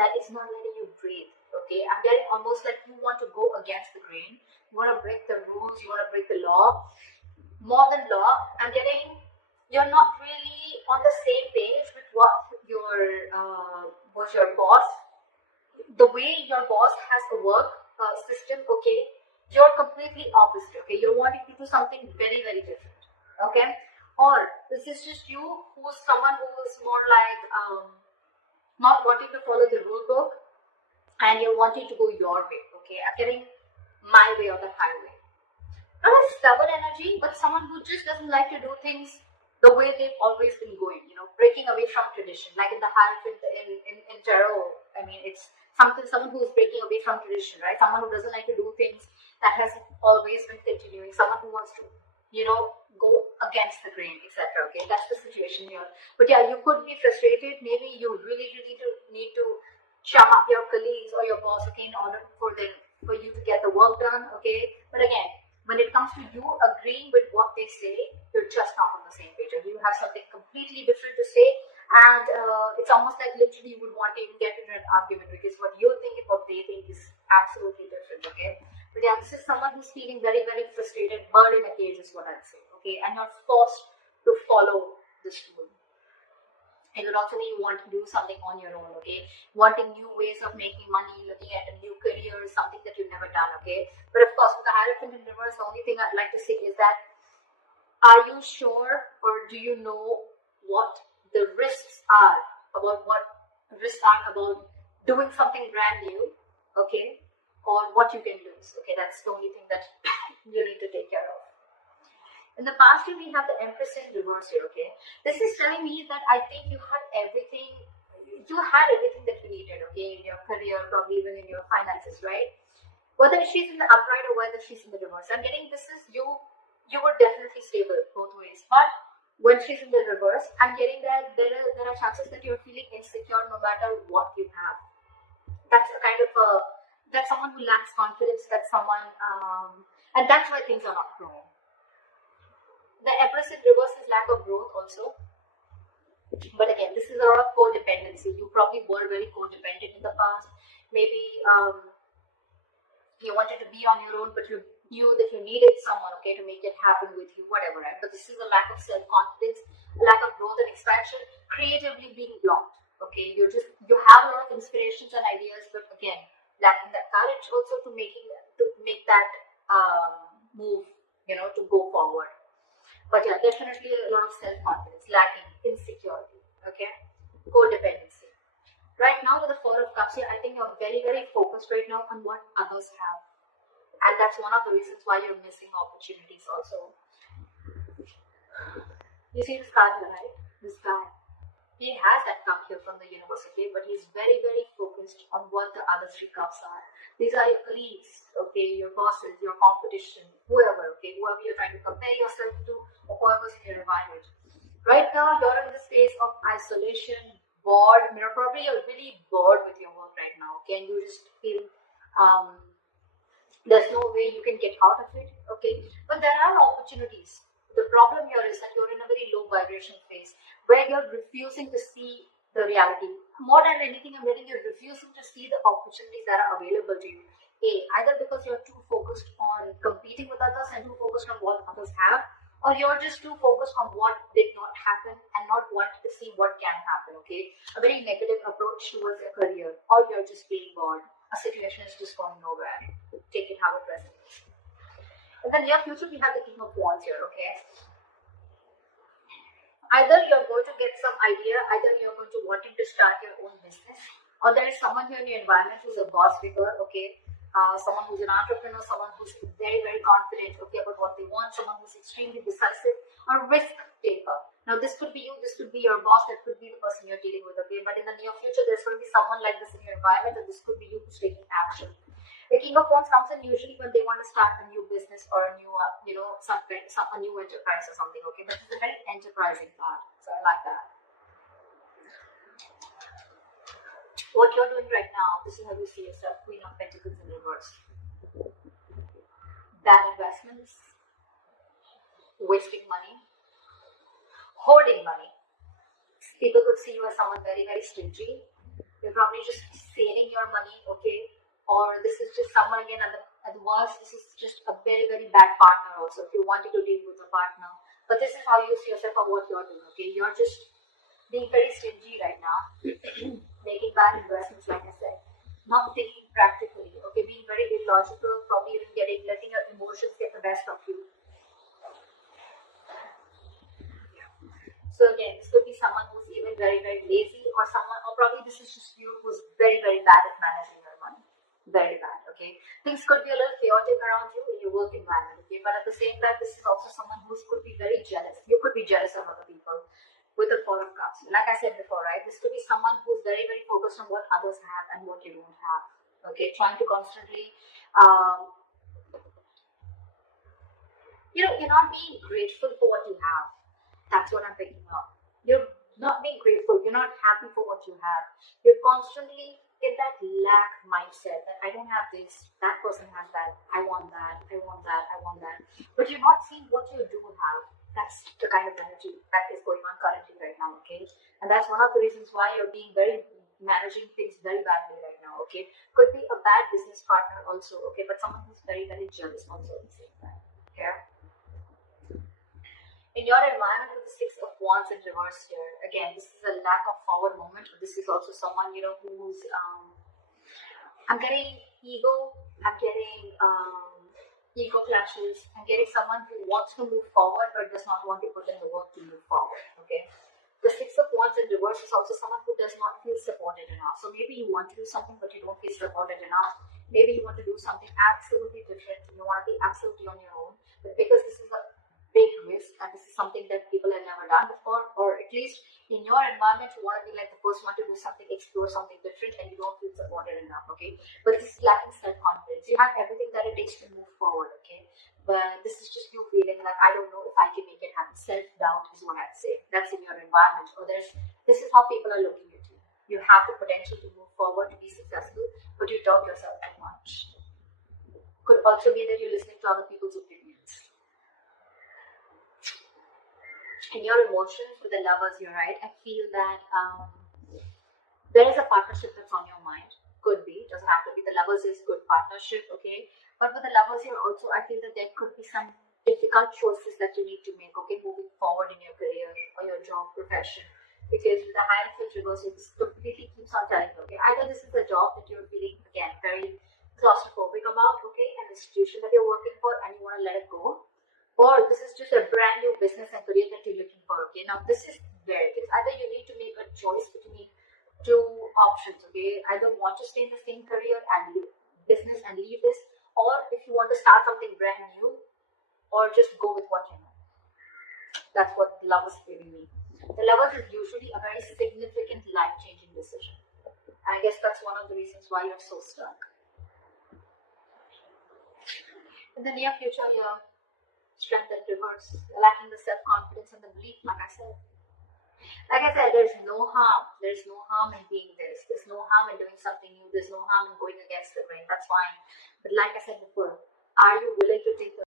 that is not letting you breathe. Okay, I'm getting almost like you want to go against the grain. You want to break the rules. You want to break the law. More than law, I'm getting you're not really on the same page with what your boss. The way your boss has a work system. Okay, you're completely opposite. Okay, you're wanting to do something very very different. Okay, or this is just you who's someone who is more like not wanting to follow the rule book, and you're wanting to go your way. Okay, I'm getting my way on the highway. Not a stubborn energy, but someone who just doesn't like to do things the way they've always been going, breaking away from tradition. Like in the Hierophant in tarot, I mean, it's someone who's breaking away from tradition, right? Someone who doesn't like to do things that has always been continuing, someone who wants to, go against the grain, etc. Okay, that's the situation here. But yeah, you could be frustrated. Maybe you really, really need to chum up your colleagues or your boss, okay, in order for you to get the work done, okay? But again, when it comes to you agreeing with what they say, you're just not on the same page. Or you have something completely different to say, and it's almost like literally you would want to even get into an argument because what you think and what they think is absolutely different, okay? But yeah, this is someone who's feeling very, very frustrated, bird in a cage is what I'd say, okay? And you're forced to follow this rule. It would also mean you want to do something on your own, okay? Wanting new ways of making money, looking at a new career, something that you've never done, okay? But of course, with the Hierophant in reverse, the only thing I'd like to say is that, are you sure or do you know what the risks are about doing something brand new, okay? Or what you can lose, okay? That's the only thing that you need to take care of. In the past year, we have the Empress in reverse here, okay? This is telling me that I think you had everything that you needed, okay? In your career, probably even in your finances, right? Whether she's in the upright or whether she's in the reverse. I'm getting this is you were definitely stable both ways. But when she's in the reverse, I'm getting that there are chances that you're feeling insecure no matter what you have. That's a kind of that's someone who lacks confidence, that's someone and that's why things are not growing. The Empress in reverse is lack of growth also. But again, this is a lot of codependency. You probably were very codependent in the past. Maybe you wanted to be on your own, but you knew that you needed someone, okay, to make it happen with you, whatever, right? But this is a lack of self-confidence, lack of growth and expansion, creatively being blocked, okay? You have a lot of inspirations and ideas, but again, lacking that courage also to make that move, to go forward. But yeah, definitely a lot of self-confidence, lacking, insecurity, okay? Codependency. Right now with the Four of Cups here, I think you're very, very focused right now on what others have. And that's one of the reasons why you're missing opportunities also. You see this card here, right? This guy. He has that cup here from the universe, okay? But he's very, very focused on what the other three cups are. These are your colleagues, okay? Your bosses, your competition, whoever, okay? Whoever you're trying to compare yourself to, or whoever's in your environment. Right now, you're in this phase of isolation, bored. You're probably really bored with your work right now, okay? And you just feel there's no way you can get out of it, okay? But there are opportunities. The problem here is that you're in a very low vibration phase where you're refusing to see the reality. More than anything, I'm getting you're refusing to see the opportunities that are available to you. Either because you're too focused on competing with others and too focused on what others have, or you're just too focused on what did not happen and not wanting to see what can happen, okay? A very negative approach towards your career, or you're just being bored. A situation is just going nowhere. Take it how it resonates. In the near future, we have the King of Wands here, okay? Either you're going to get some idea, either you're going to wanting to start your own business, or there is someone here in your environment who's a boss figure, okay? Someone who's an entrepreneur, someone who's very, very confident, okay, about what they want, someone who's extremely decisive, or risk taker. Now, this could be you, this could be your boss, that could be the person you're dealing with, okay? But in the near future, there's going to be someone like this in your environment, and this could be you who's taking action. The King of Wands comes in usually when they want to start a new business or a new, a new enterprise or something, okay? But it's a very enterprising card, so I like that. What you're doing right now, this is how you see yourself, Queen of Pentacles in reverse. Bad investments, wasting money, hoarding money. People could see you as someone very, very stingy. You're probably just saving your money, okay? Or this is just someone again at the worst, this is just a very, very bad partner also if you wanted to deal with a partner. But this is how you see yourself or what you're doing, okay? You're just being very stingy right now, making bad investments, like I said, not thinking practically, okay? Being very illogical, probably even letting your emotions get the best of you. So again, this could be someone who's even very, very lazy, or probably this is just you who's very, very bad at managing your money. Very bad, okay? Things could be a little chaotic around you in your work environment, okay? But at the same time, this is also someone who could be very jealous. You could be jealous of other people with the Four of Cups. Like I said before, right? This could be someone who's very, very focused on what others have and what you don't have, okay? Trying to constantly, you're not being grateful for what you have. That's what I'm picking up. You're not being grateful. You're not happy for what you have. You're constantly in that lack mindset that I don't have this, that person has that, I want that, I want that, I want that. But you're not seeing what you do have. That's the kind of energy that is going on currently right now, okay? And that's one of the reasons why you're managing things very badly right now, okay? Could be a bad business partner also, okay? But someone who's very, very jealous also at the same time, okay? In your environment with the Six of Wands in reverse here, again, this is a lack of forward movement. This is also someone, who's, I'm getting ego, I'm getting ego clashes, I'm getting someone who wants to move forward but does not want to put in the work to move forward, okay? The Six of Wands in reverse is also someone who does not feel supported enough. So maybe you want to do something but you don't feel supported enough. Maybe you want to do something absolutely different. You want to be absolutely on your own. But because this is a big risk and this is something that people have never done before, or at least in your environment you want to be like the first one to do something, explore something different, and you don't feel supported enough, okay? But this is lacking self-confidence. You have everything that it takes to move forward, okay? But this is just you feeling like, I don't know if I can make it happen. Self-doubt is what I'd say. That's in your environment. Or this is how people are looking at you. You have the potential to move forward, to be successful, but you doubt yourself too much. Could also be that you're listening to other people's opinions. In your emotions with the Lovers, you're right. I feel that there is a partnership that's on your mind. Could be, doesn't have to be. The Lovers is good partnership, okay? But with the Lovers here also, I feel that there could be some difficult choices that you need to make, okay, moving forward in your career or your job, profession. Because with the Hierophant reverse, it completely keeps on telling you, okay, either this is a job that you're feeling, again, very claustrophobic about, okay, an institution that you're working for and you want to let it go, or this is just a brand new business and career that you're looking for, okay? Now, this is where it is. Either you need to make a choice between two options, okay? Either want to stay in the same career and leave business and leave this, or if you want to start something brand new, or just go with what you know. That's what the Lovers is giving me. The Lovers is usually a very significant life-changing decision. And I guess that's one of the reasons why you're so stuck. In the near future, you're strength and reverse, lacking the self-confidence and the belief, like I said. Like I said, there's no harm. There's no harm in being this. There's no harm in doing something new. There's no harm in going against the grain. That's fine. But like I said before, are you willing to take the